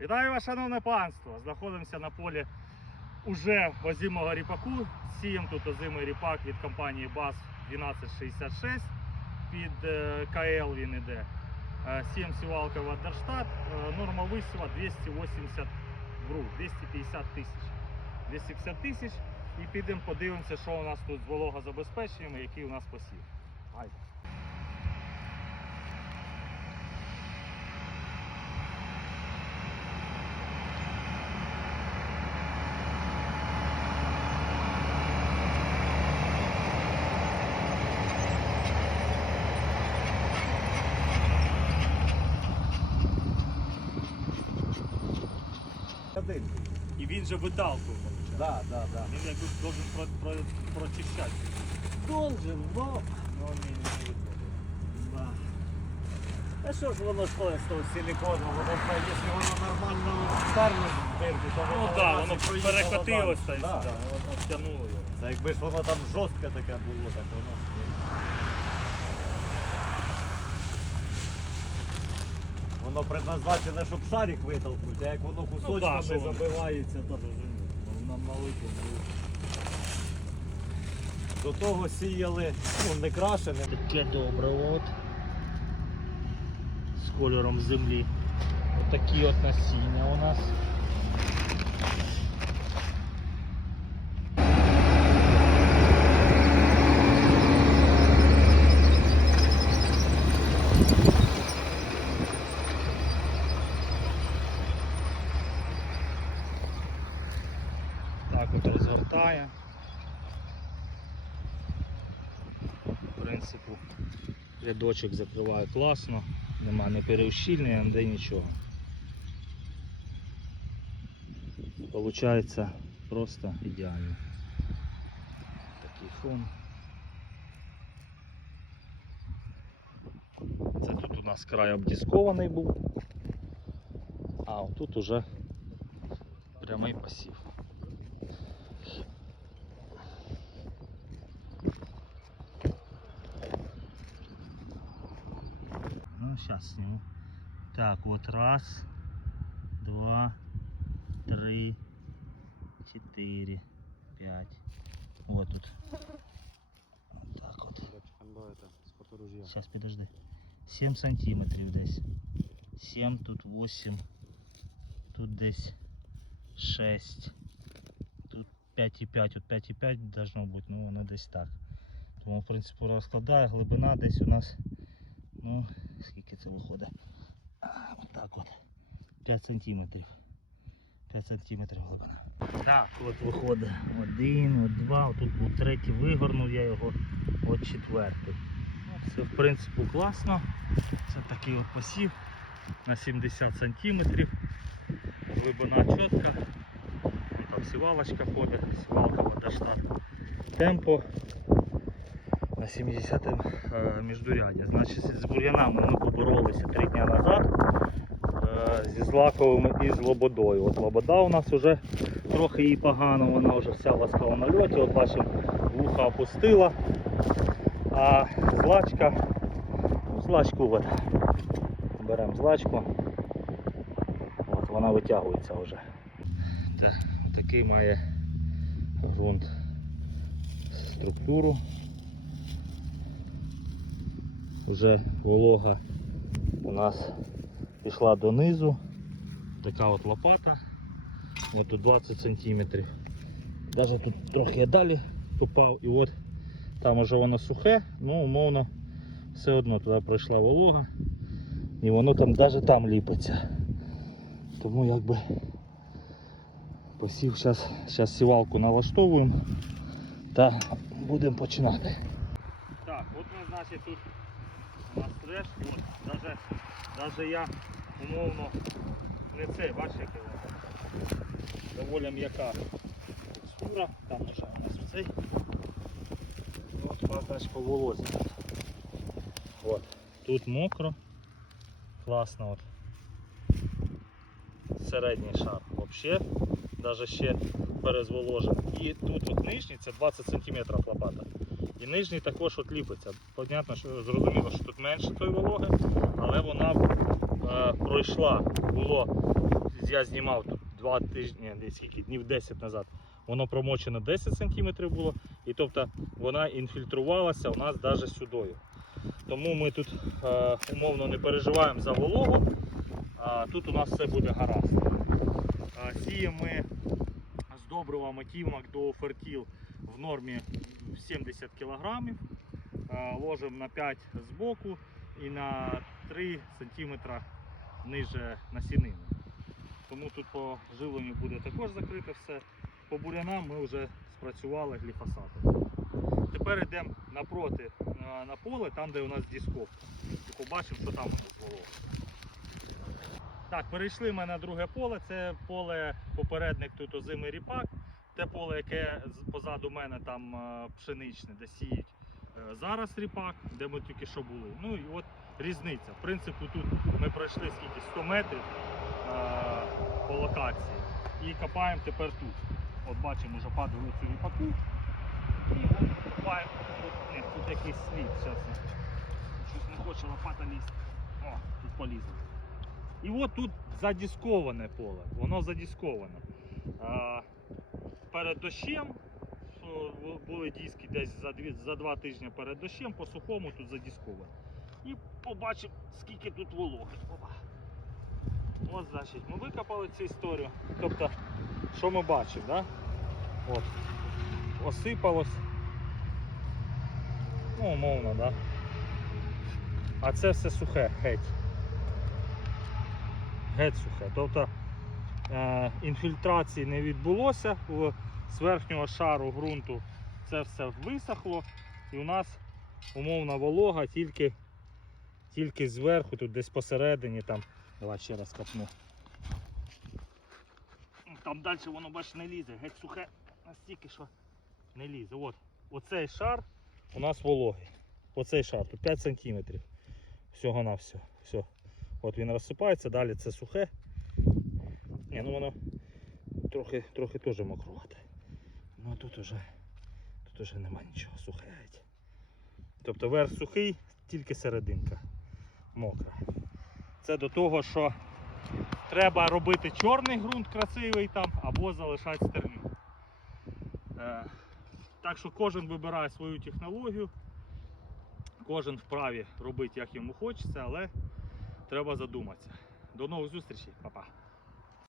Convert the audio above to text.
Вітаю вас, шановне панство! Знаходимося на полі уже озимого ріпаку. Сіємо тут озимий ріпак від компанії БАС 1266. Під е, КЛ він іде. Е, Сіємо сівалка Вадерштат. Е, Норма висіва 280 гру, 250 тисяч. 250 тисяч. І підемо подивимося, що у нас тут з вологозабезпеченням і який у нас посів. Гайде. Один. І він же виталкує. Да, да, да. Він якби должен про, про, прочищати. Должен, но. Ну, не, не. Да. А що ж воно стоїть з того силикону? Воно, якщо воно нормально старне дирки, то Ну так, раз воно й Да. сюди, воно втягнуло його. Та якби ж воно там жорстке таке було, так воно. Воно предназначене, щоб шарик витолкнути, а як воно кусочками ну, воно. забивається, то воно малику. До того сіяли, ну не крашене. Таке добре от. З кольором землі. Отакі от насіння у нас. Так от розгортає. В принципі, рядочок закриває класно, нема не переущільнення, ніде нічого. Получається просто ідеально. Такий фон. Це тут у нас край обдіскований був, а тут уже прямий посів. Ну, сейчас сниму. Так, вот раз, два, три, четыре, пять. Вот тут. Вот так вот. Сейчас, подожди. 7 сантиметрів десь. 7, тут 8. Тут десь 6. Тут 5,5. От 5,5 должно бути, ну воно десь так. Тому, в принципі, розкладає. Глибина десь у нас Ну, скільки це виходить? Отак от. 5 сантиметрів. 5 сантиметрів глибина. Так, от виходить один, от два, тут був третій вигорнув я його, от четвертий. Ну, Це в принципі класно. Це такий от посів на 70 сантиметрів. Глибина чітка. Там сівалочка ходить, сівалка водоштат. Темпо на 70 е. Значить, з бур'янами ми поборолися три дні назад е, зі злаковими і з лободою. От лобода у нас вже трохи їй погано, вона вже вся ласка в нальоті. От бачимо, вуха опустила. А злачка, ну, злачку от, беремо злачку. От, вона витягується вже. Та, такий має ґрунт структуру вже волога у нас пішла донизу. Така от лопата. Ось тут 20 сантиметрів. Навіть тут трохи я далі попав і от там вже воно сухе, ну умовно все одно туди пройшла волога і воно там навіть там ліпиться. Тому якби посів, зараз, зараз сівалку налаштовуємо та будемо починати. Так, от ми значить тут у от, даже, даже я умовно не це, бачите, доволі м'яка текстура, там вже у нас цей. От бачиш по волозі. От. Тут мокро, класно от. Середній шар взагалі, навіть ще перезволожений. І тут от нижній це 20 см лопата. І нижній також от ліпиться. Понятно, що зрозуміло, що тут менше тої вологи, але вона е, пройшла. Було я знімав тут два тижні, десь скільки днів 10 назад. Воно промочено 10 см було, і тобто вона інфільтрувалася у нас навіть сюдою. Тому ми тут е, умовно не переживаємо за вологу, а тут у нас все буде гаразд. Е, сіємо ми з добривами Тімак до фертіл в нормі 70 кг. Ложимо на 5 з боку і на 3 см ниже насінини. Тому тут по живленню буде також закрите все. По бурянам ми вже спрацювали гліфосатом. Тепер йдемо напроти на, на поле, там де у нас дісковка. І побачимо, що там у нас волога. Так, перейшли ми на друге поле. Це поле попередник тут озимий ріпак. Те поле, яке позаду мене там е, пшеничне, де сіють. Е, Зараз ріпак, де ми тільки що були. Ну і от різниця. В принципі, тут ми пройшли скільки 100 метрів е, по локації. І копаємо тепер тут. От бачимо, вже падали цю ріпаку. І от копаємо. Ні, тут якийсь слід. Зараз щось не хоче лопата лізти. О, тут полізла. І от тут задісковане поле. Воно задісковане. А, перед дощем, були диски десь за, дві, за два тижні перед дощем, по сухому тут задісковане. І побачимо, скільки тут вологи. Опа. От, значить, ми викопали цю історію. Тобто, що ми бачимо, да? От. Осипалось. Ну, умовно, да? А це все сухе, геть. Геть сухе. Тобто інфільтрації не відбулося з верхнього шару ґрунту це все висохло і у нас умовна волога тільки, тільки зверху, тут десь посередині там. Давай ще раз копну. Там далі воно бач не лізе, геть сухе настільки, що не лізе. От, оцей шар у нас вологий. Оцей шар, тут 5 см. Всього на все. Все. От він розсипається, далі це сухе. Ні, ну воно трохи, трохи теж мокрувате. Ну тут уже, тут уже нема нічого, сухе. Тобто верх сухий, тільки серединка мокра. Це до того, що треба робити чорний ґрунт красивий там або залишати стерню. Е, так що кожен вибирає свою технологію, кожен вправі робити як йому хочеться, але треба задуматися. До нових зустрічей, па-па.